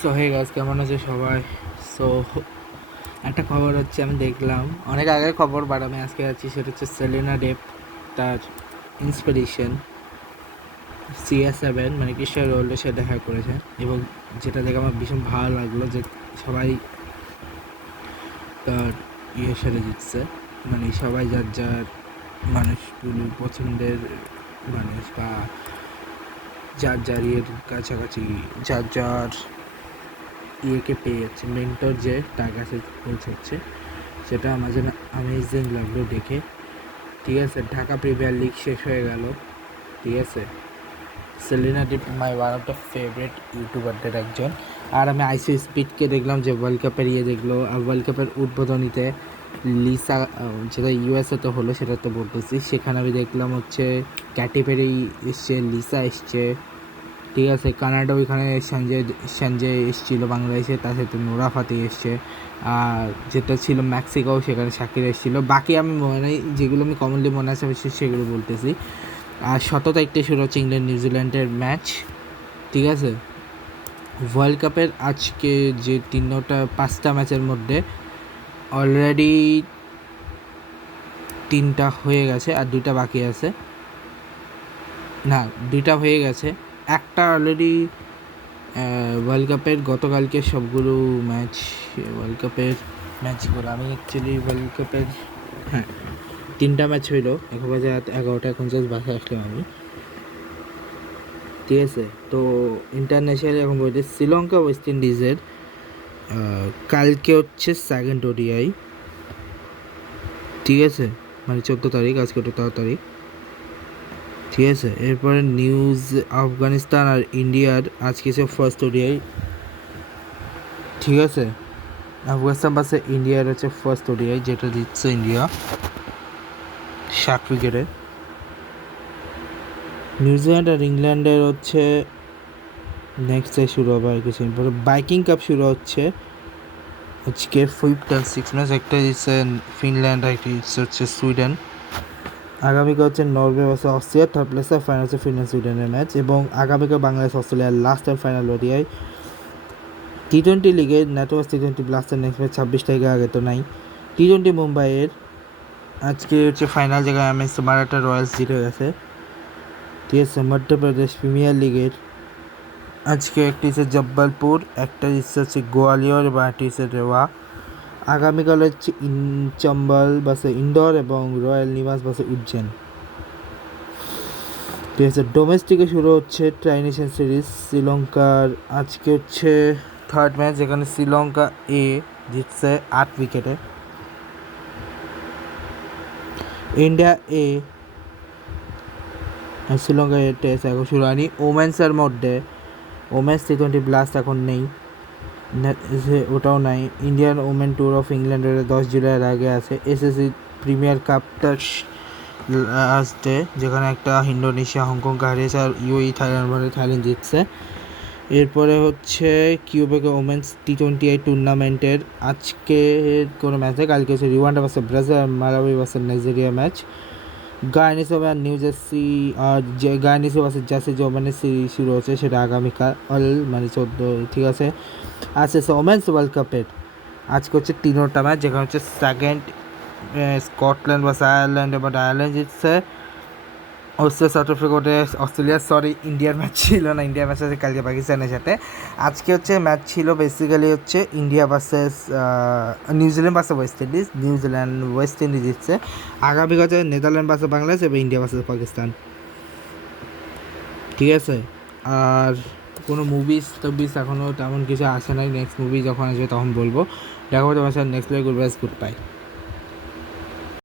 So hey guys, কেমন আছে সবাই? সো একটা খবর হচ্ছে, আমি দেখলাম অনেক আগের খবর, বাট আমি আজকে আছি, সেটা হচ্ছে সেলিনা ডেপ তার ইন্সপিরেশন CR7 মানে ক্রিস্টিয়ানো রোনাল্ডোর সাথে দেখা করেছে। এবং যেটা দেখে আমার ভীষণ ভালো লাগলো যে সবাই তার ইয়ের সাথে জিতছে, মানে সবাই যার যার মানুষগুলো পছন্দের মানুষ, বা যার যার ইয়ের কাছাকাছি যার যার ইয়েকে পেয়ে যাচ্ছে, মেন্টর যে তার কাছে পৌঁছচ্ছে, সেটা আমার জন্য অ্যামেজিং লাগলো দেখে। ঠিক আছে, ঢাকা প্রিমিয়ার লিগ শেষ হয়ে গেল। ঠিক আছে, Selena Deep my one of the favourite ইউটিউবারদের একজন। আর আমি আইসি স্পিডকে দেখলাম যে ওয়ার্ল্ড কাপের ইয়ে দেখলো, আর ওয়ার্ল্ড কাপের উদ্বোধনীতে লিসা, যেটা ইউএসএতে হলো সেটা তো বলতেছি, সেখানে আমি দেখলাম হচ্ছে ক্যাটি পেরি এসছে, লিসা এসছে। ঠিক আছে, কানাডা ওইখানে সঞ্জয় এসেছিলো বাংলাদেশে, তার সাথে নোরা ফাতে এসছে। আর যেটা ছিল মেক্সিকো, সেখানে শাকির এসেছিলো। বাকি আমি মনে নেই, যেগুলো আমি কমনলি মনে আছে সেগুলো বলতেছি। আর 17 তারিখে শুরু হচ্ছে ইংল্যান্ড নিউজিল্যান্ডের ম্যাচ। ঠিক আছে, ওয়ার্ল্ড কাপের আজকে যে 5টা ম্যাচের মধ্যে অলরেডি 3টা হয়ে গেছে আর 2টা বাকি আছে। না, 2টা হয়ে গেছে, একটা অলরেডি। ওয়ার্ল্ড কাপের গতকালকে সবগুলো ম্যাচ, ওয়ার্ল্ড কাপের ম্যাচগুলো আমি অ্যাকচুয়ালি ওয়ার্ল্ড কাপের, হ্যাঁ, 3টা ম্যাচ হইলো। এখন বাজে রাত 11টা, এখন জাস্ট বাসায় আসলাম আমি। ঠিক আছে, তো ইন্টারন্যাশনাল এখন বলতে শ্রীলঙ্কা ওয়েস্ট ইন্ডিজের কালকে হচ্ছে সেকেন্ড ওডিআই। ঠিক আছে, মানে 14 তারিখ, আজকে 18 তারিখ। ঠিক আছে, এরপরে নিউজ আফগানিস্তান আর ইন্ডিয়ার আজকে সে ফার্স্ট ওডিআই। ঠিক আছে, আফগানিস্তান পাশে ইন্ডিয়ার হচ্ছে ফার্স্ট ওডিআই, যেটা জিতছে ইন্ডিয়া 7 উইকেটে। নিউজিল্যান্ড আর ইংল্যান্ডের হচ্ছে নেক্সট ডে শুরু হবে, আর কিছুদিন পরে বাইকিং কাপ শুরু হচ্ছে আজকে 5th আর 6th ম্যাচ। একটা জিতছে ফিনল্যান্ড, আর একটা জিতছে হচ্ছে সুইডেন। আগামীকাল হচ্ছে নরওয়ে ভার্সেস অস্ট্রিয়া, থার্ড প্লেসে ফাইনাল হচ্ছে ফিনল্যান্ড সুইডেনের ম্যাচ। এবং আগামীকাল বাংলাদেশ অস্ট্রেলিয়ার লাস্ট আর ফাইনাল ওডিআই। T20 লিগে network T20 blaster next match 26 তারিখের আগে তো নাই। T20 মুম্বাইয়ের আজকে হচ্ছে ফাইনাল জায়গায় MS মারাঠা রয়্যালস জিতে গেছে। ঠিক আছে, মধ্যপ্রদেশ প্রিমিয়ার লিগের আজকে একটি হচ্ছে জব্বলপুর, একটা হচ্ছে গোয়ালিয়র, বা একটি হচ্ছে রেওয়া। আগামীকাল হচ্ছে চম্বল বাসে ইন্দোর, এবং রয়্যাল নিবাস বাসে উজ্জৈন। ঠিক আছে, ডোমেস্টিকে শুরু হচ্ছে ট্রাই নেশন সিরিজ। শ্রীলঙ্কার আজকে হচ্ছে থার্ড ম্যাচ, যেখানে শ্রীলঙ্কা জিতছে 8 উইকেটে। ইন্ডিয়া শ্রীলঙ্কা টেস্ট এখন শুরু হয়নি। ওমেন্সের মধ্যে ওমেন্স T20 ব্লাস্ট এখন নেই, ওটাও নাই। ইন্ডিয়ান ওমেন ট্যুর অফ ইংল্যান্ডের 10 জুলাইয়ের আগে আছে। SSC প্রিমিয়ার কাপটা আসছে, যেখানে একটা ইন্দোনেশিয়া হংকংকে হারিয়েছে, আর থাইল্যান্ড জিতছে। এরপরে হচ্ছে কিউবেকে ওমেন্স T20 টুর্নামেন্টের আজকে কোনো ম্যাচ নেই, কালকে হচ্ছে রিওয়ান্ডা ভার্সেস ব্রাজিল আর মালাউই ভার্সেস নাইজেরিয়া ম্যাচ। গায়ানিসো আর নিউ জার্সি, আর যে গায়ানিসো ভার্সেস জার্সি যে ওমেনের সিরিজ শুরু হচ্ছে, সেটা আগামীকাল মানে 14। ঠিক আছে, আচ্ছা, ওমেন্স ওয়ার্ল্ড কাপের আজকে হচ্ছে 3টা ম্যাচ, যেখানে হচ্ছে সেকেন্ড স্কটল্যান্ড ভার্সেস আয়ারল্যান্ড, এবার আয়ারল্যান্ড জিতছে। অস্ট্রেলিয়া সাউথ আফ্রিকা, অস্ট্রেলিয়া ইন্ডিয়ার ম্যাচ ছিল না, ইন্ডিয়ার ম্যাচ আছে কালকে পাকিস্তানের সাথে। আজকে হচ্ছে ম্যাচ ছিল বেসিক্যালি হচ্ছে India versus New Zealand versus West Indies. West Indies জিতছে। আগামীকাল হচ্ছে নেদারল্যান্ড ভার্সেস বাংলাদেশ, এবং ইন্ডিয়া ভার্সেস পাকিস্তান। ঠিক আছে, আর কোনো মুভিস এখনও তেমন কিছু আসে নাই। নেক্সট মুভি যখন আসবে তখন বলবো। দেখা হবে তোমার সাথে নেক্সট গুড বাই।